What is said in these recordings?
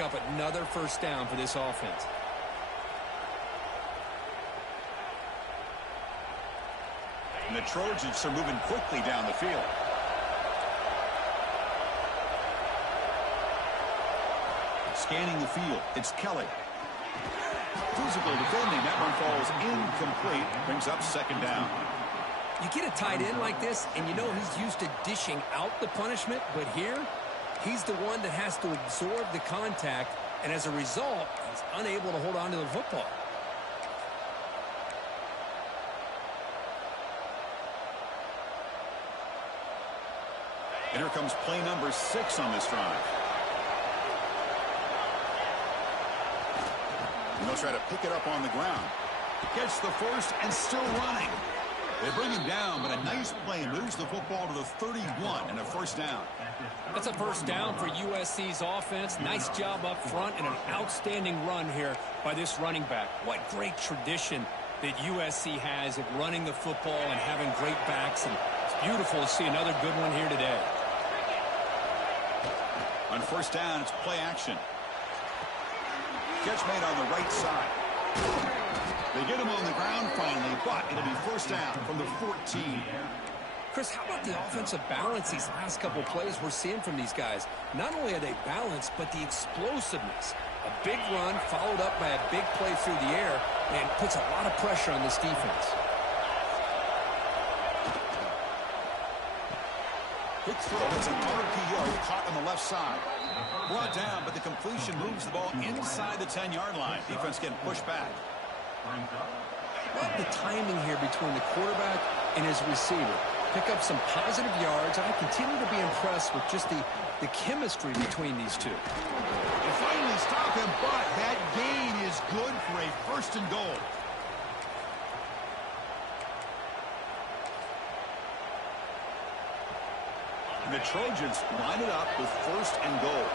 Up another first down for this offense. And the Trojans are moving quickly down the field. Scanning the field, it's Kelly. Physical defending, that one falls incomplete, brings up second down. You get a tight end like this, and you know he's used to dishing out the punishment, but here, he's the one that has to absorb the contact, and as a result, he's unable to hold on to the football. And here comes play number 6 on this drive. And they'll try to pick it up on the ground. Gets the first and still running. They bring him down, but a nice play moves the football to the 31 and a first down. That's a first down for USC's offense. Nice job up front and an outstanding run here by this running back. What great tradition that USC has of running the football and having great backs. And it's beautiful to see another good one here today. On first down, it's play action. Catch made on the right side. They get him on the ground finally, but it'll be first down from the 14. Chris, how about the offensive balance these last couple plays we're seeing from these guys? Not only are they balanced, but the explosiveness. A big run followed up by a big play through the air and puts a lot of pressure on this defense. Quick throw. It's an RPO caught on the left side. Brought down, but the completion moves the ball inside the 10-yard line. Defense getting pushed back. Love the timing here between the quarterback and his receiver. Pick up some positive yards. I continue to be impressed with just the chemistry between these two. They finally stop him, but that gain is good for a first and goal. And the Trojans line it up with first and goal.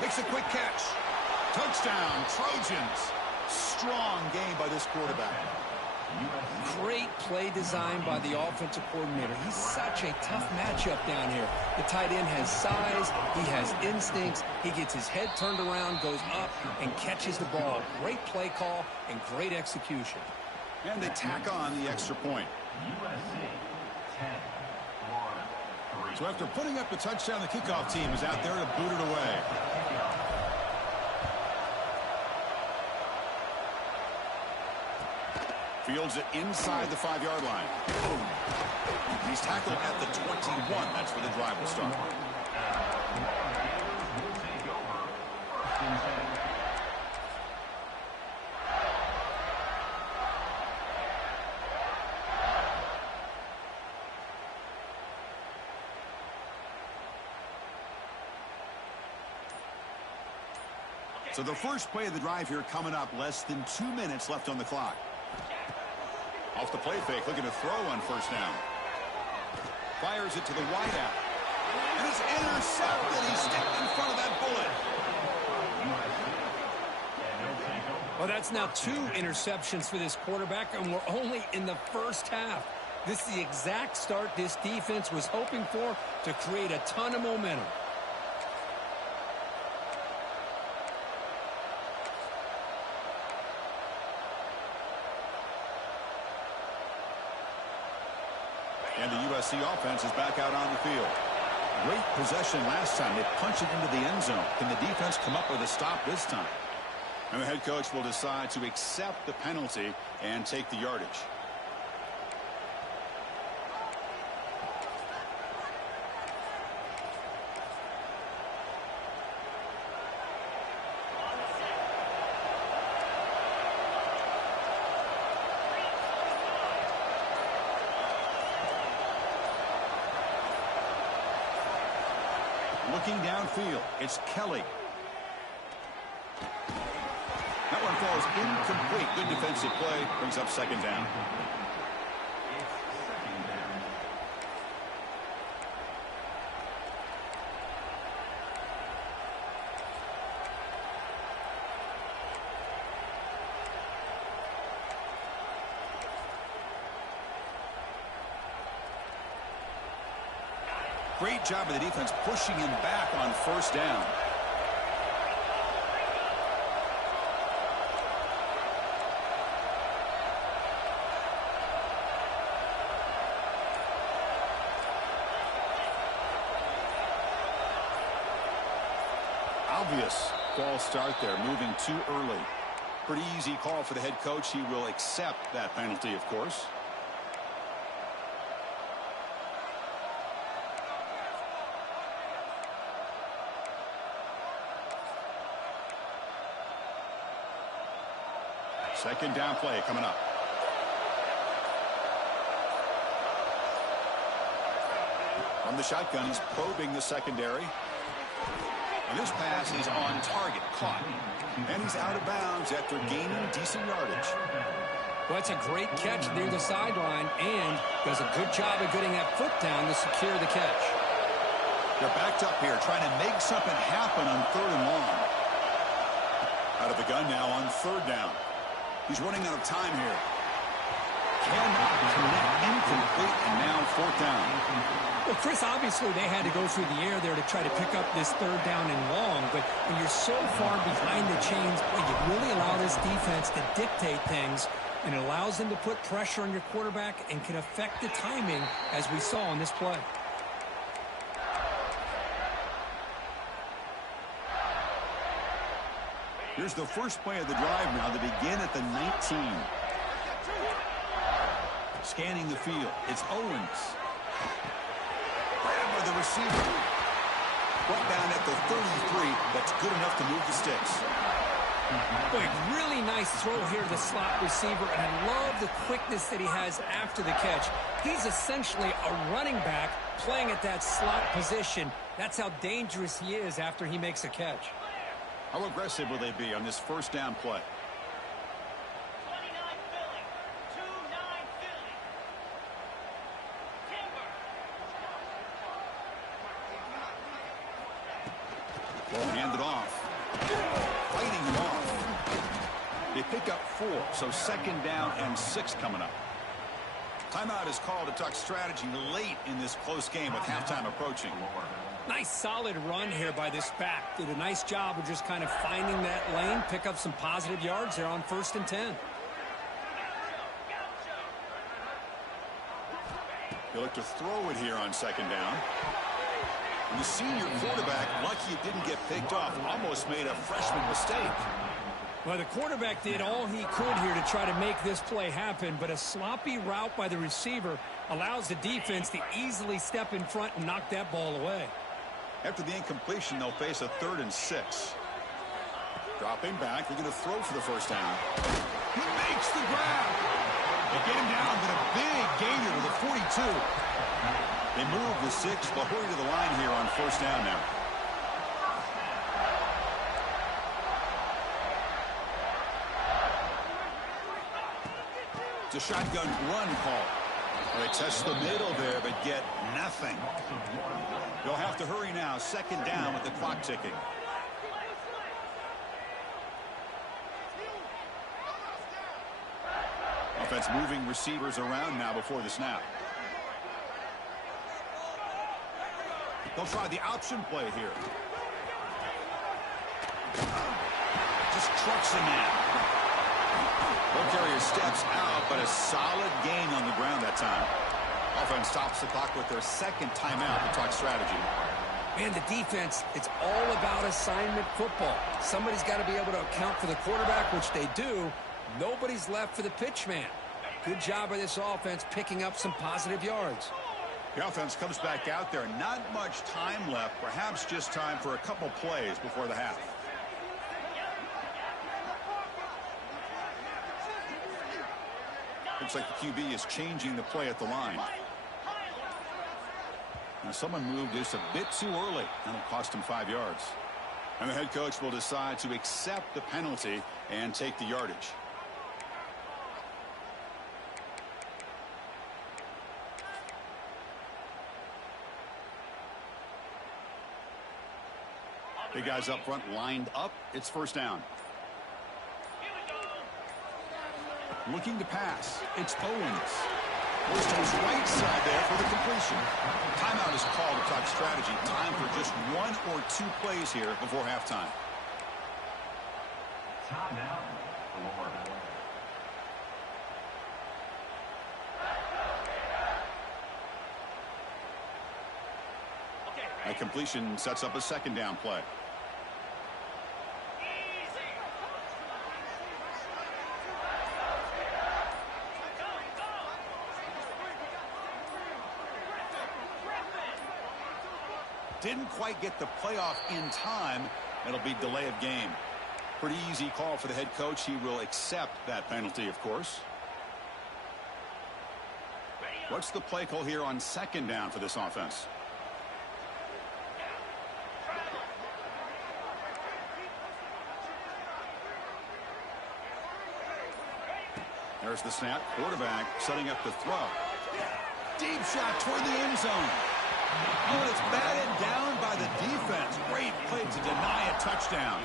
Makes a quick catch. Touchdown, Trojans. Strong game by this quarterback. Great play design by the offensive coordinator. He's such a tough matchup down here. The tight end has size. He has instincts. He gets his head turned around, goes up, and catches the ball. Great play call and great execution. And they tack on the extra point. So after putting up the touchdown, the kickoff team is out there to boot it away. Fields it inside the 5-yard line. He's tackled at the 21. That's where the drive will start. So the first play of the drive here coming up, less than 2 minutes left on the clock. Off the play fake, looking to throw on first down. Fires it to the wideout. And it's intercepted. He stepped in front of that bullet. Well, that's now 2 interceptions for this quarterback, and we're only in the first half. This is the exact start this defense was hoping for to create a ton of momentum. And the USC offense is back out on the field. Great possession last time. They punched it into the end zone. Can the defense come up with a stop this time? And the head coach will decide to accept the penalty and take the yardage. Looking downfield, it's Kelly. That one falls incomplete. Good defensive play. Brings up second down. Great job of the defense pushing him back on first down. Obvious false start there, moving too early. Pretty easy call for the head coach. He will accept that penalty, of course. Second down play coming up. From the shotgun, he's probing the secondary. And this pass is on target, caught. And he's out of bounds after gaining decent yardage. Well, it's a great catch near the sideline and does a good job of getting that foot down to secure the catch. They're backed up here, trying to make something happen on 3rd and long. Out of the gun now on 3rd down. He's running out of time here. Cannot connect, incomplete, and now 4th down. Well, Chris, obviously they had to go through the air there to try to pick up this 3rd down and long, but when you're so far behind the chains, you really allow this defense to dictate things, and it allows them to put pressure on your quarterback and can affect the timing, as we saw on this play. Here's the first play of the drive now. They begin at the 19. Scanning the field. It's Owens. Grabbed by the receiver. Brought down at the 33. That's good enough to move the sticks. Boy, really nice throw here to the slot receiver, and I love the quickness that he has after the catch. He's essentially a running back playing at that slot position. That's how dangerous he is after he makes a catch. How aggressive will they be on this first down play? Ball handed off. Fighting him off. They pick up 4, so 2nd down and 6 coming up. Timeout is called to talk strategy late in this close game with halftime approaching. Nice solid run here by this back. Did a nice job of just kind of finding that lane, pick up some positive yards there on 1st and 10. They look to throw it here on 2nd down. And the senior quarterback, lucky it didn't get picked off, almost made a freshman mistake. Well, the quarterback did all he could here to try to make this play happen, but a sloppy route by the receiver allows the defense to easily step in front and knock that ball away. After the incompletion, they'll face a 3rd and 6. Dropping back, they're going to throw for the first down. He makes the grab. They get him down, but a big gainer to the 42. They move the 6. They'll hurry to the line here on 1st down now. It's a shotgun run call. They test the middle there, but get nothing. They'll have to hurry now. 2nd down with the clock ticking. Offense moving receivers around now before the snap. They'll try the option play here. Just trucks him in. Ball carrier steps out, but a solid gain on the ground that time. Offense stops the clock with their 2nd timeout to talk strategy. Man, the defense, it's all about assignment football. Somebody's got to be able to account for the quarterback, which they do. Nobody's left for the pitch man. Good job by this offense picking up some positive yards. The offense comes back out there. Not much time left. Perhaps just time for a couple plays before the half. Looks like the QB is changing the play at the line. Now someone moved this a bit too early. That'll cost him 5 yards. And the head coach will decide to accept the penalty and take the yardage. Big guys up front lined up. It's 1st down. Looking to pass. It's Owens. Goes to his right side there for the completion. Timeout is called to talk smart strategy. Time for just 1 or 2 plays here before halftime. That completion sets up a second down play. Didn't quite get the playoff in time. It'll be delay of game. Pretty easy call for the head coach. He will accept that penalty, of course. What's the play call here on second down for this offense? There's the snap. Quarterback setting up the throw. Deep shot toward the end zone. Oh, it's batted down by the defense. Great play to deny a touchdown.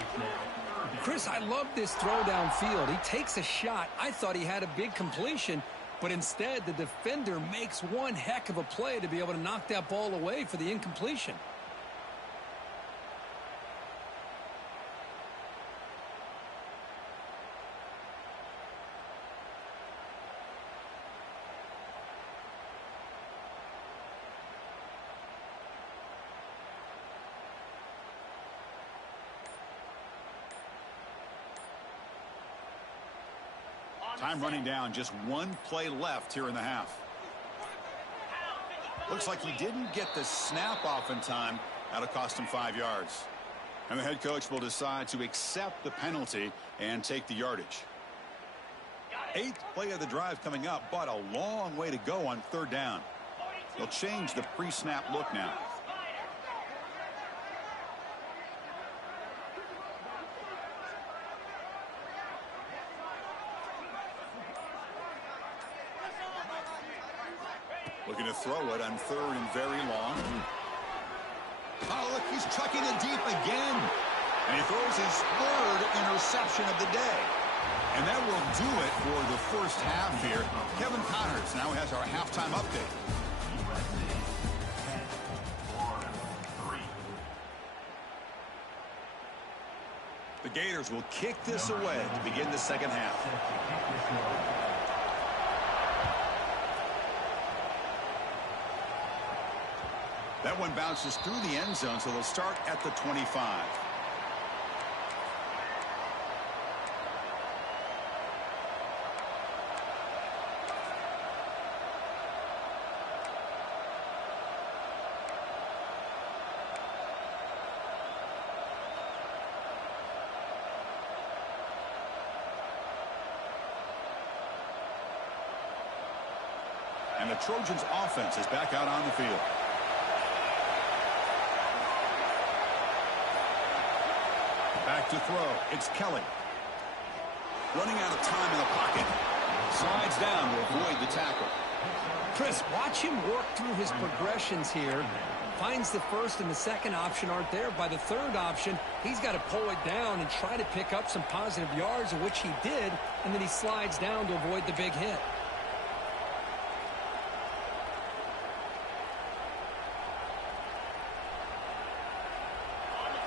Chris, I love this throw downfield. He takes a shot. I thought he had a big completion, but instead the defender makes one heck of a play to be able to knock that ball away for the incompletion. Time running down, just 1 play left here in the half. Looks like he didn't get the snap off in time. That'll cost him 5 yards. And the head coach will decide to accept the penalty and take the yardage. 8th play of the drive coming up, but a long way to go on third down. They'll change the pre-snap look now. Looking to throw it on 3rd and very long. Oh, look, he's chucking it deep again. And he throws his 3rd interception of the day. And that will do it for the first half here. Kevin Connors now has our halftime update. The Gators will kick this away to begin the second half. That one bounces through the end zone, so they'll start at the 25. And the Trojans' offense is back out on the field. Back to throw. It's Kelly. Running out of time in the pocket. Slides down to avoid the tackle. Chris, watch him work through his progressions here. Finds the first and the second option aren't there. By the third option, he's got to pull it down and try to pick up some positive yards, of which he did, and then he slides down to avoid the big hit.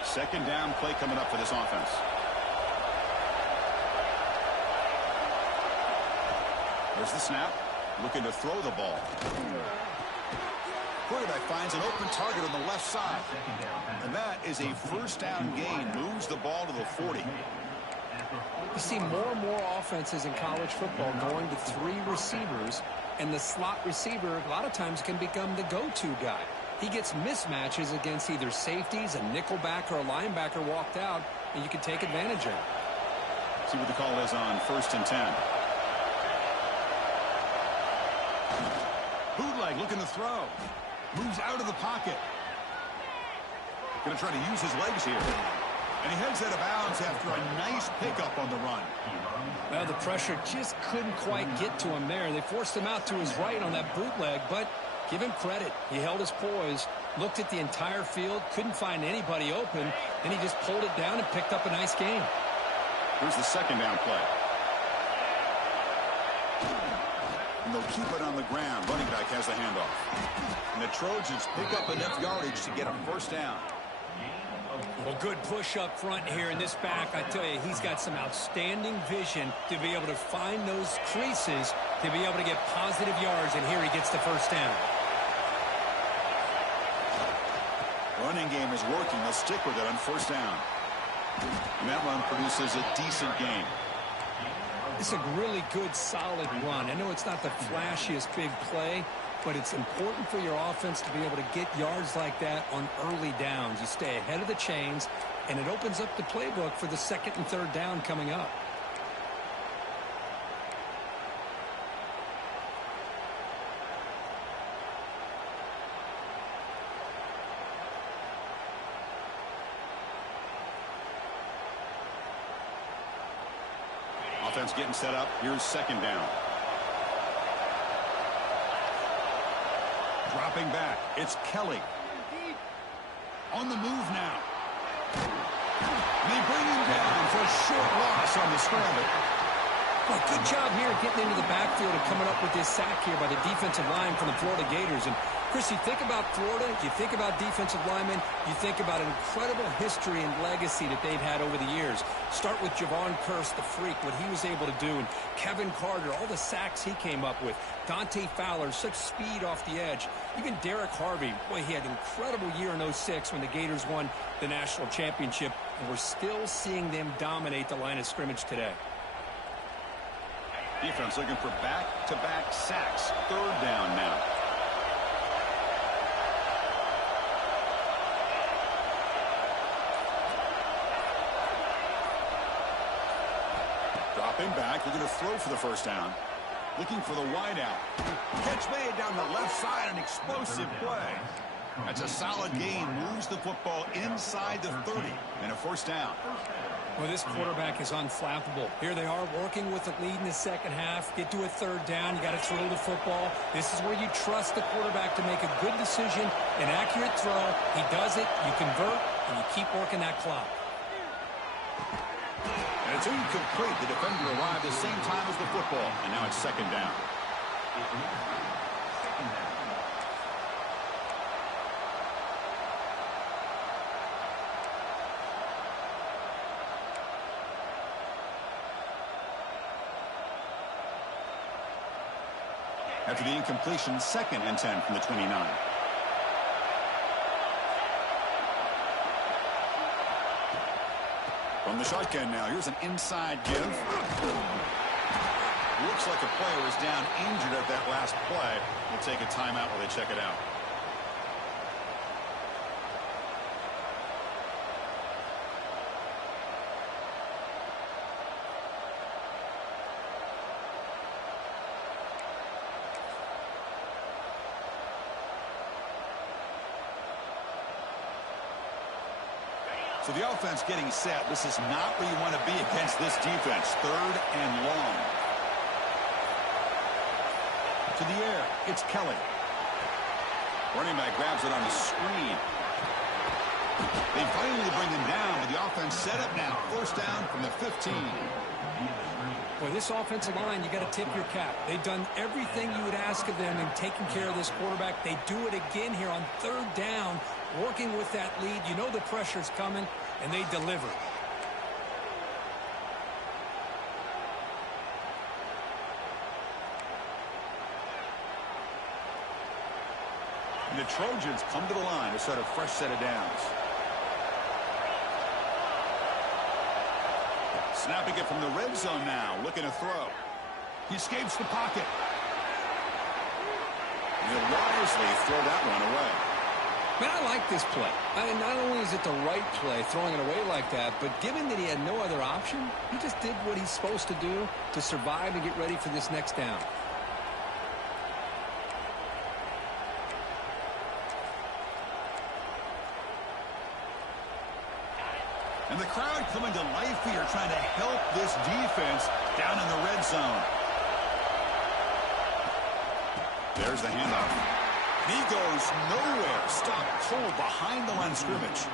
Second down play coming up for this offense. There's the snap. Looking to throw the ball. Quarterback finds an open target on the left side. And that is a first down gain. Moves the ball to the 40. You see more and more offenses in college football going to 3 receivers, and the slot receiver a lot of times can become the go-to guy. He gets mismatches against either safeties, a nickelback, or a linebacker walked out, and you can take advantage of it. See what the call is on 1st and 10. Bootleg looking to throw. Moves out of the pocket. Going to try to use his legs here. And he heads out of bounds after a nice pickup on the run. Well, the pressure just couldn't quite get to him there. They forced him out to his right on that bootleg, but give him credit. He held his poise, looked at the entire field, couldn't find anybody open, and he just pulled it down and picked up a nice gain. Here's the second down play. And they'll keep it on the ground. Running back has the handoff. And the Trojans pick up enough yardage to get a first down. Well, good push up front here in this back. I tell you, he's got some outstanding vision to be able to find those creases to be able to get positive yards, and here he gets the first down. Running game is working. They'll stick with it on first down. And that run produces a decent gain. It's a really good, solid run. I know it's not the flashiest big play, but it's important for your offense to be able to get yards like that on early downs. You stay ahead of the chains, and it opens up the playbook for the second and third down coming up. Offense getting set up. Here's second down. Dropping back. It's Kelly. On the move now. They bring him down for a short loss on the scramble. Well, good job here getting into the backfield and coming up with this sack here by the defensive line from the Florida Gators. And, Chris, you think about Florida, you think about defensive linemen, you think about an incredible history and legacy that they've had over the years. Start with Javon Kearse, the freak, what he was able to do, and Kevin Carter, all the sacks he came up with. Dante Fowler, such speed off the edge. Even Derek Harvey, boy, he had an incredible year in '06 when the Gators won the national championship, and we're still seeing them dominate the line of scrimmage today. Defense looking for back-to-back sacks. Third down now. Dropping back, looking to throw for the first down. Looking for the wideout. Catch made down the left side, an explosive play. That's a solid gain. Moves the football inside the 30 and a first down. Well, this quarterback is unflappable. Here they are working with the lead in the second half. Get to a third down. You got to throw the football. This is where you trust the quarterback to make a good decision, an accurate throw. He does it. You convert, and you keep working that clock. And it's incomplete. The defender arrived at the same time as the football, and now it's second down. After the incompletion, 2nd and 10 from the 29. From the shotgun now, here's an inside give. Looks like a player is down injured at that last play. We'll take a timeout while they check it out. So the offense getting set. This is not where you want to be against this defense. Third and long. To the air. It's Kelly. Running back grabs it on the screen. They finally bring him down, but the offense set up now. First down from the 15. Boy, this offensive line, you got to tip your cap. They've done everything you would ask of them in taking care of this quarterback. They do it again here on third down, working with that lead. You know the pressure's coming, and they deliver. And the Trojans come to the line to set a fresh set of downs. Snapping it from the red zone now, looking to throw. He escapes the pocket. He'll wisely throw that one away. Man, I like this play. Not only is it the right play, throwing it away like that, but given that he had no other option, he just did what he's supposed to do to survive and get ready for this next down. And the crowd coming to life here, trying to help this defense down in the red zone. There's the handoff. He goes nowhere. Stopped cold behind the line of scrimmage.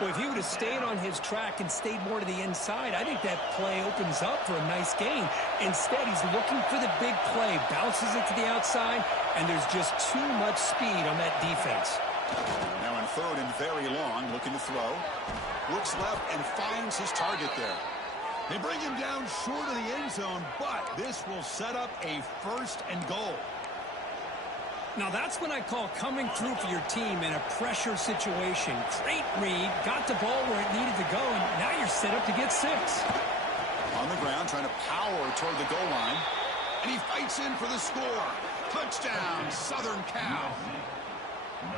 Well, if he would have stayed on his track and stayed more to the inside, I think that play opens up for a nice gain. Instead, he's looking for the big play, bounces it to the outside, and there's just too much speed on that defense. Now in third and very long, looking to throw. Looks left and finds his target there. They bring him down short of the end zone, but this will set up a first and goal. Now that's what I call coming through for your team in a pressure situation. Great read, got the ball where it needed to go, and now you're set up to get 6. On the ground, trying to power toward the goal line. And he fights in for the score. Touchdown, Southern Cal.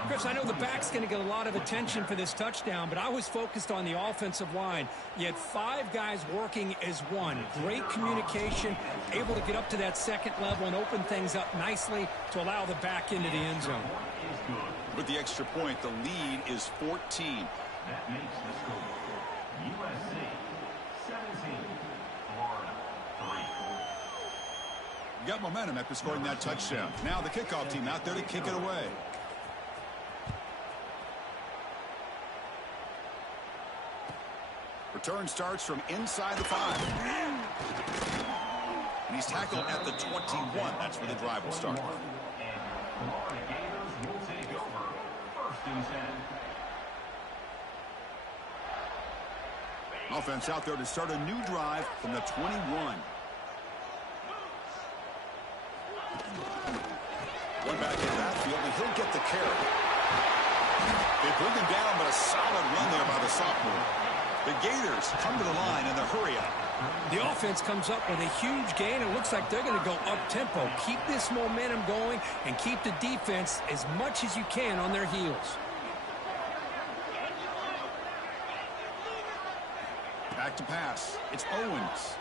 Chris, I know the back's going to get a lot of attention for this touchdown, but I was focused on the offensive line. You had 5 guys working as one. Great communication, able to get up to that second level and open things up nicely to allow the back into the end zone. With the extra point, the lead is 14. That makes the score USC 17, Florida 3. Got momentum after scoring that touchdown. Now the kickoff team out there to kick it away. Return starts from inside the 5. And he's tackled at the 21. That's where the drive will start. Florida Gators will take over 1st and 10. Offense out there to start a new drive from the 21. One back in that field, and he'll get the carry. They bring him down, but a solid run there by the sophomore. The Gators come to the line in the hurry-up. The offense comes up with a huge gain. It looks like they're going to go up-tempo. Keep this momentum going and keep the defense as much as you can on their heels. Back to pass. It's Owens.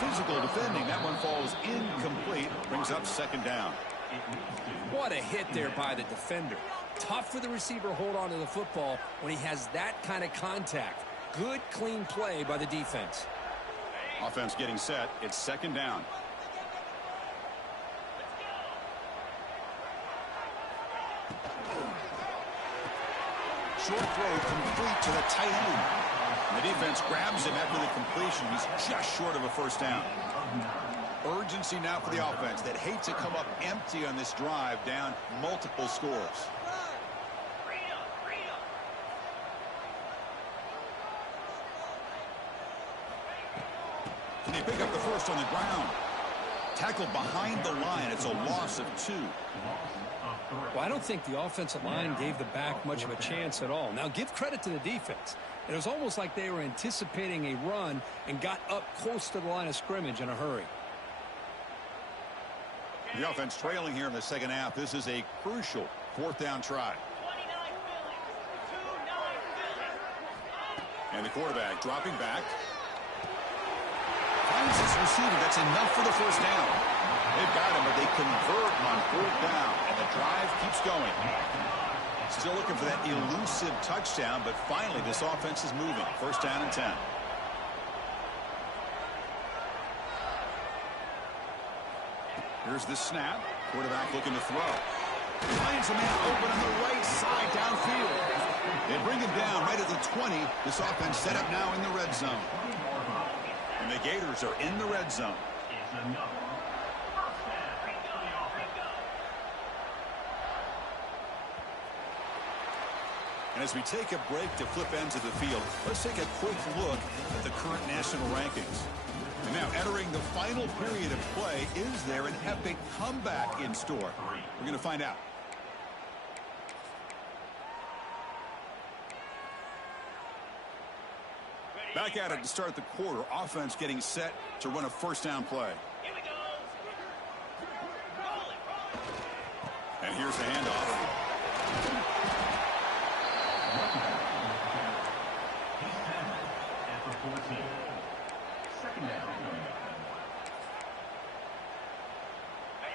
Physical defending. That one falls incomplete. Brings up second down. What a hit there by the defender. Tough for the receiver to hold on to the football when he has that kind of contact. Good, clean play by the defense. Offense getting set. It's second down. Short throw complete to the tight end. And the defense grabs him after the completion. He's just short of a first down. Urgency now for the offense that hates to come up empty on this drive, down multiple scores. Can they pick up the first on the ground? Tackled behind the line. It's a loss of 2. Well, I don't think the offensive line gave the back much of a chance at all. Now, give credit to the defense. It was almost like they were anticipating a run and got up close to the line of scrimmage in a hurry. The offense trailing here in the second half. This is a crucial 4th down try. And the quarterback dropping back. Finds his receiver. That's enough for the first down. They've got him, but they convert on 4th down. And the drive keeps going. Still looking for that elusive touchdown, but finally this offense is moving. 1st down and 10. Here's the snap. Quarterback looking to throw. Finds a man open on the right side downfield. They bring him down right at the 20. This offense set up now in the red zone. And the Gators are in the red zone. And as we take a break to flip ends of the field, let's take a quick look at the current national rankings. And now entering the final period of play, is there an epic comeback in store? We're going to find out. Back at it to start the quarter. Offense getting set to run a 1st down play. And here's the handoff.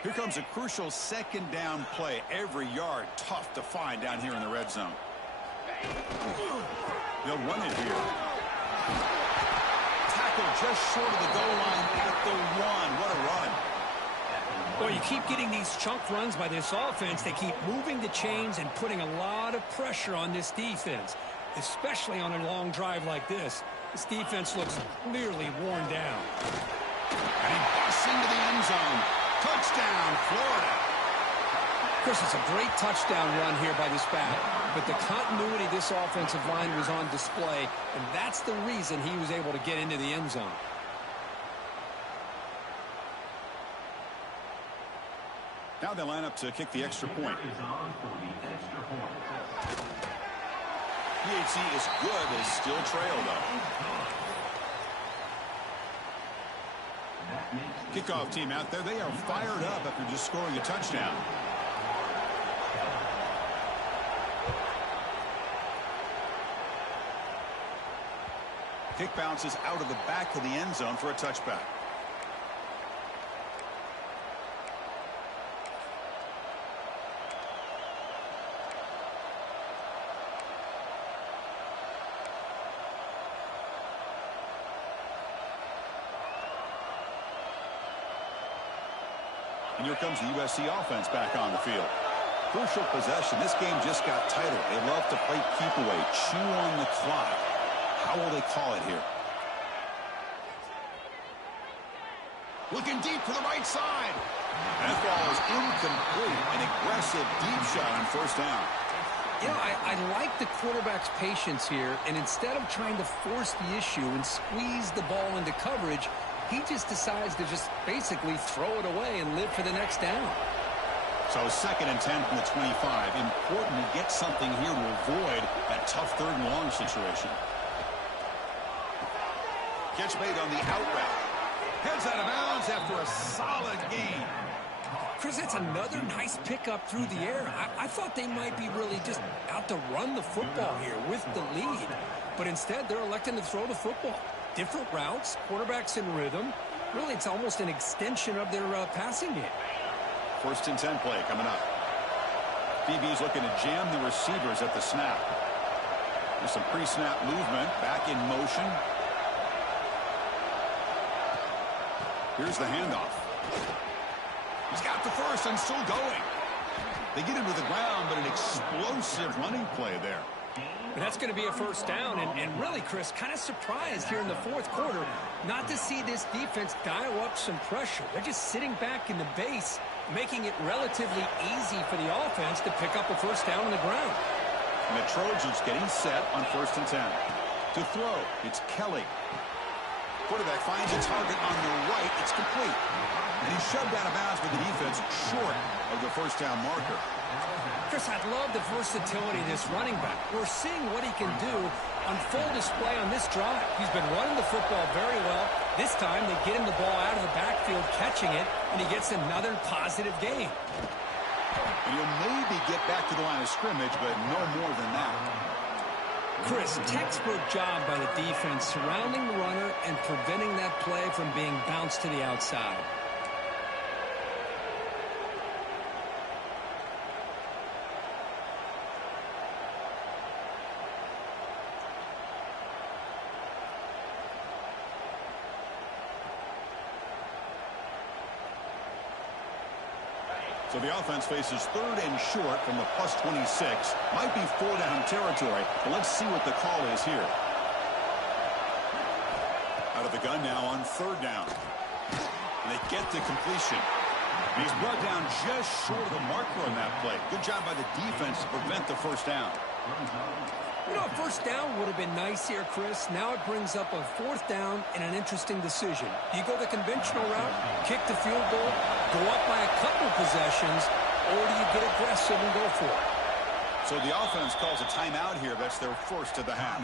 Here comes a crucial 2nd down play. Every yard tough to find down here in the red zone. They'll run it here. Tackle just short of the goal line at the 1. What a run. Well, you keep getting these chunk runs by this offense. They keep moving the chains and putting a lot of pressure on this defense, especially on a long drive like this. This defense looks clearly worn down. And he busts into the end zone. Touchdown, Florida. Chris, it's a great touchdown run here by this back, but the continuity of this offensive line was on display, and that's the reason he was able to get into the end zone. Now they line up to kick the extra point. PHC is good. They still trail, though. Kickoff team out there. They are fired up after just scoring a touchdown. Kick bounces out of the back of the end zone for a touchback. And here comes the USC offense back on the field. Crucial possession. This game just got tighter. They love to play keep away, chew on the clock. How will they call it here? Looking deep to the right side. That ball is incomplete. An aggressive deep shot on first down. You know, I like the quarterback's patience here, and instead of trying to force the issue and squeeze the ball into coverage, he just decides to just basically throw it away and live for the next down. So 2nd and 10 from the 25. Important to get something here to avoid that tough 3rd and long situation. Catch made on the out route. Heads out of bounds after a solid gain. Chris, that's another nice pickup through the air. I thought they might be really just out to run the football here with the lead. But instead, they're electing to throw the football. Different routes, quarterbacks in rhythm. Really, it's almost an extension of their passing game. 1st and 10 play coming up. DB's looking to jam the receivers at the snap. There's some pre-snap movement. Back in motion. Here's the handoff. He's got the first and still going. They get him to the ground, but an explosive running play there. That's going to be a first down, and really, Chris, kind of surprised here in the 4th quarter not to see this defense dial up some pressure. They're just sitting back in the base, making it relatively easy for the offense to pick up a first down on the ground. And the Trojans getting set on 1st and 10. To throw, it's Kelly. Quarterback finds a target on the right. It's complete. And he's shoved out of bounds with the defense short of the first down marker. Chris, I love the versatility of this running back. We're seeing what he can do on full display on this drive. He's been running the football very well. This time, they get him the ball out of the backfield, catching it, and he gets another positive gain. And he'll maybe get back to the line of scrimmage, but no more than that. Chris, textbook job by the defense surrounding the runner and preventing that play from being bounced to the outside. So the offense faces 3rd and short from the plus 26. Might be 4-down territory, but let's see what the call is here. Out of the gun now on 3rd down. And they get the completion. And he's brought down just short of the marker on that play. Good job by the defense to prevent the first down. You know, a first down would have been nice here, Chris. Now it brings up a 4th down and an interesting decision. Do you go the conventional route, kick the field goal, go up by a couple possessions, or do you get aggressive and go for it? So the offense calls a timeout here. That's their first of the half.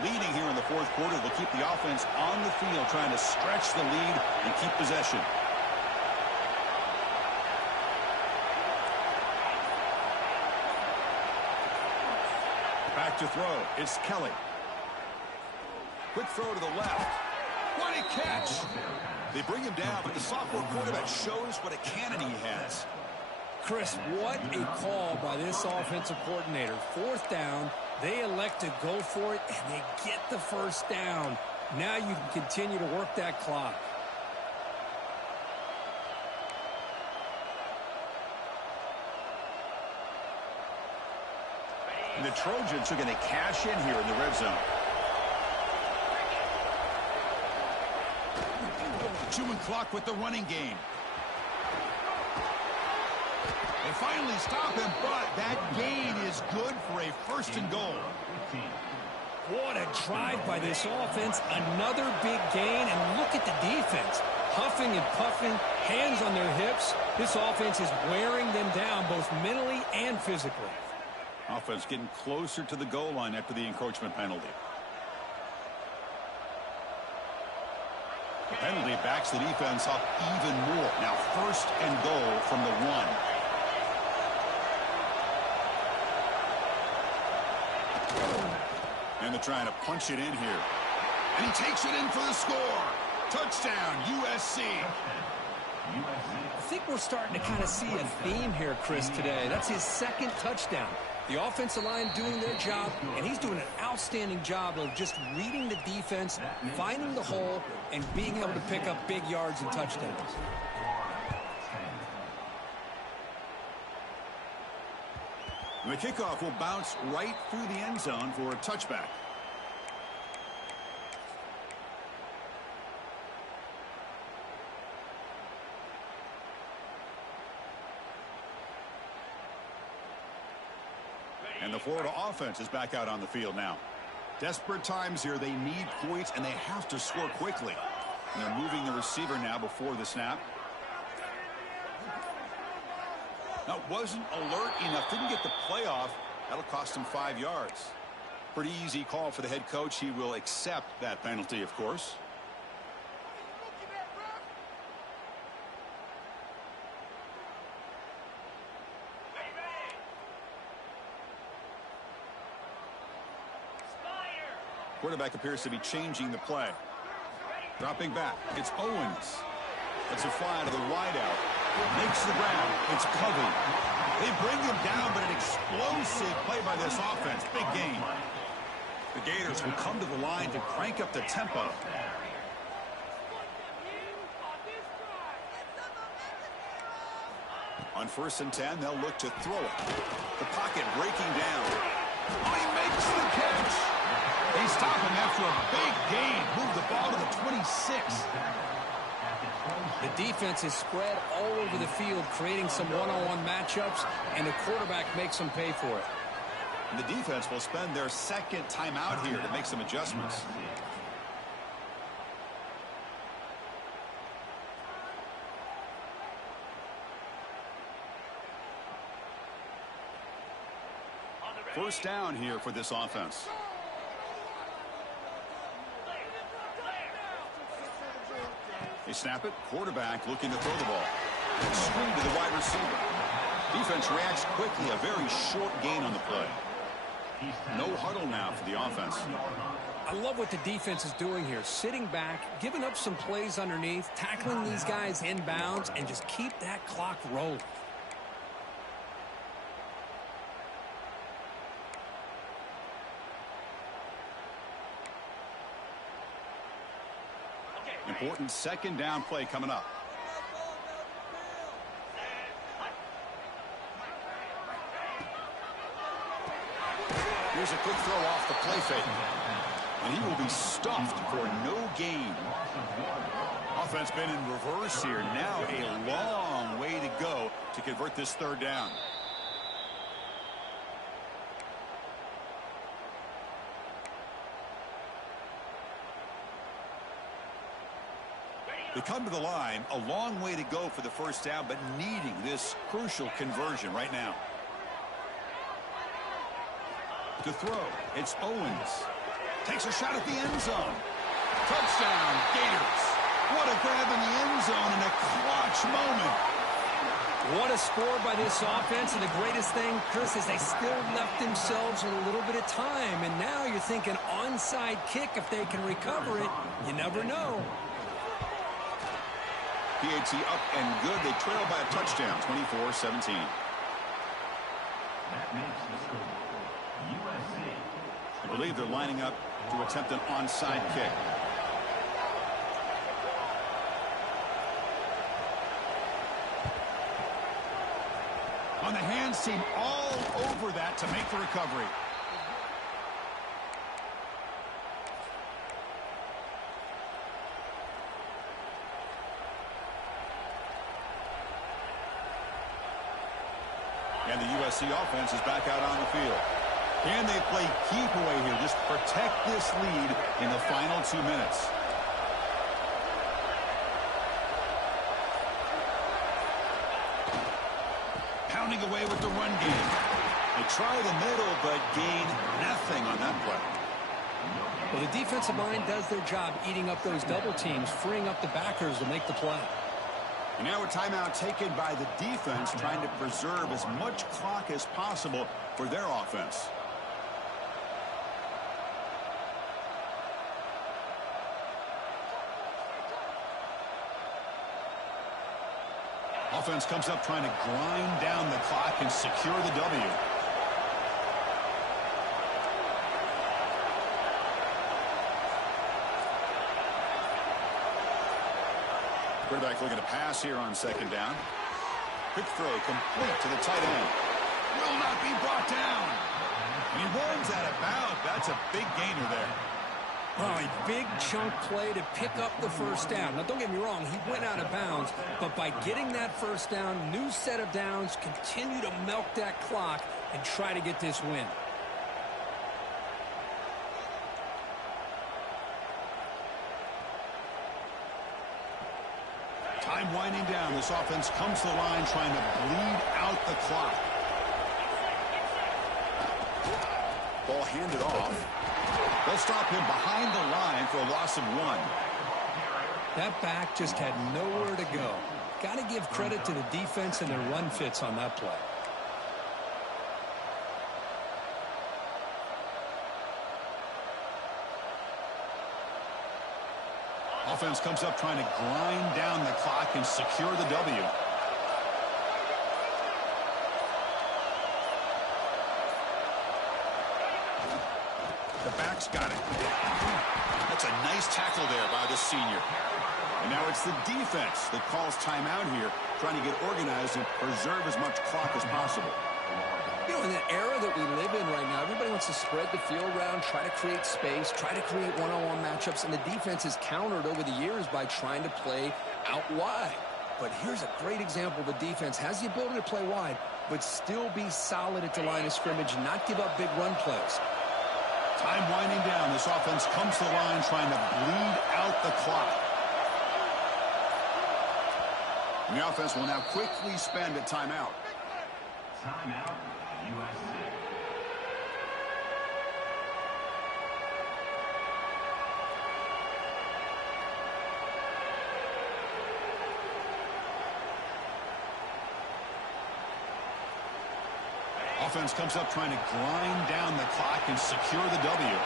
Leading here in the 4th quarter, they'll keep the offense on the field, trying to stretch the lead and keep possession. Back to throw. It's Kelly. Quick throw to the left. What a catch! They bring him down, but the sophomore quarterback shows what a cannon he has. Chris, what a call by this offensive coordinator. 4th down, they elect to go for it, and they get the first down. Now you can continue to work that clock. And the Trojans are going to cash in here in the red zone. Chewing clock with the running game. They finally stop him, but that gain is good for a 1st and goal. What a drive by this offense. Another big gain, and look at the defense. Huffing and puffing, hands on their hips. This offense is wearing them down both mentally and physically. Offense getting closer to the goal line after the encroachment penalty. The penalty backs the defense up even more. Now 1st and goal from the 1. And they're trying to punch it in here. And he takes it in for the score. Touchdown, USC. I think we're starting to kind of see a theme here, Chris, today. That's his 2nd touchdown. The offensive line doing their job, and he's doing an outstanding job of just reading the defense, finding the hole, and being able to pick up big yards and touchdowns. The kickoff will bounce right through the end zone for a touchback. And the Florida offense is back out on the field now. Desperate times here. They need points, and they have to score quickly. And they're moving the receiver now before the snap. Now, wasn't alert enough. Didn't get the play off. That'll cost him 5 yards. Pretty easy call for the head coach. He will accept that penalty, of course. Quarterback appears to be changing the play. Dropping back. It's Owens. It's a fly to the wideout. Makes the ground. It's Covey. They bring him down, but an explosive play by this offense. Big gain. The Gators will come to the line to crank up the tempo. On 1st and 10, they'll look to throw it. The pocket breaking down. Oh, he makes the catch. They stop him after a big gain. Move the ball to the 26. The defense is spread all over the field, creating some one-on-one matchups, and the quarterback makes them pay for it. And the defense will spend their 2nd timeout here to make some adjustments. First down here for this offense. They snap it. Quarterback looking to throw the ball. Screen to the wide receiver. Defense reacts quickly. A very short gain on the play. No huddle now for the offense. I love what the defense is doing here. Sitting back, giving up some plays underneath, tackling these guys inbounds, and just keep that clock rolling. Important 2nd down play coming up. Here's a quick throw off the play fake. And he will be stuffed for no gain. Offense been in reverse here. Now a long way to go to convert this 3rd down. They come to the line, a long way to go for the 1st down, but needing this crucial conversion right now. To throw, it's Owens. Takes a shot at the end zone. Touchdown, Gators. What a grab in the end zone in a clutch moment. What a score by this offense, and the greatest thing, Chris, is they still left themselves with a little bit of time, and now you're thinking onside kick if they can recover it. You never know. PAT up and good. They trail by a touchdown, 24-17. That makes the score USC. I believe they're lining up to attempt an onside kick. On the hands team all over that to make the recovery. And the USC offense is back out on the field. Can they play keep away here? Just protect this lead in the final 2 minutes. Pounding away with the run game. They try the middle, but gain nothing on that play. Well, the defensive line does their job eating up those double teams, freeing up the backers to make the play. And now a timeout taken by the defense, trying to preserve as much clock as possible for their offense. Offense comes up trying to grind down the clock and secure the W. Quarterback looking to pass here on second down. Quick throw complete to the tight end. Will not be brought down. And he runs out of bounds. That's a big gainer there. Oh, a big chunk play to pick up the first down. Now, don't get me wrong, he went out of bounds, but by getting that first down, new set of downs, continue to milk that clock and try to get this win. Time winding down. This offense comes to the line trying to bleed out the clock. Ball handed off. They'll stop him behind the line for a loss of 1. That back just had nowhere to go. Got to give credit to the defense and their run fits on that play. Offense comes up trying to grind down the clock and secure the W. The back's got it. That's a nice tackle there by the senior. And now it's the defense that calls timeout here, trying to get organized and preserve as much clock as possible. You know, in the era that we live in right now, everybody wants to spread the field around, try to create space, try to create one-on-one matchups, and the defense has countered over the years by trying to play out wide. But here's a great example. The defense has the ability to play wide, but still be solid at the line of scrimmage and not give up big run plays. Time winding down. This offense comes to the line trying to bleed out the clock. And the offense will now quickly spend a timeout. Timeout, USC. Offense comes up trying to grind down the clock and secure the W.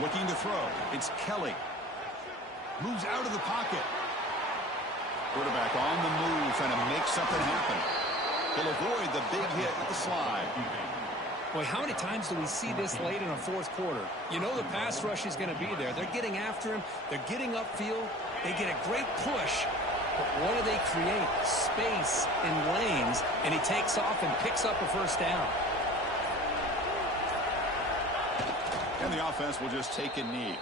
Looking to throw. It's Kelly. Moves out of the pocket. Quarterback on the move, trying to make something happen. He'll avoid the big hit with the slide. Boy, how many times do we see this late in a fourth quarter? You know the pass rush is going to be there. They're getting after him. They're getting upfield. They get a great push. But what do they create? Space in lanes, and he takes off and picks up a first down. And the offense will just take a knee.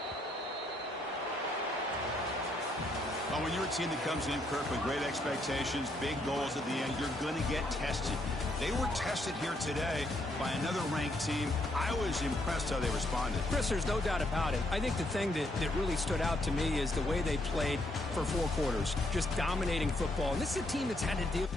Well, when you're a team that comes in, Kirk, with great expectations, big goals at the end, you're going to get tested. They were tested here today by another ranked team. I was impressed how they responded. Chris, there's no doubt about it. I think the thing that really stood out to me is the way they played for 4 quarters, just dominating football. And this is a team that's had to deal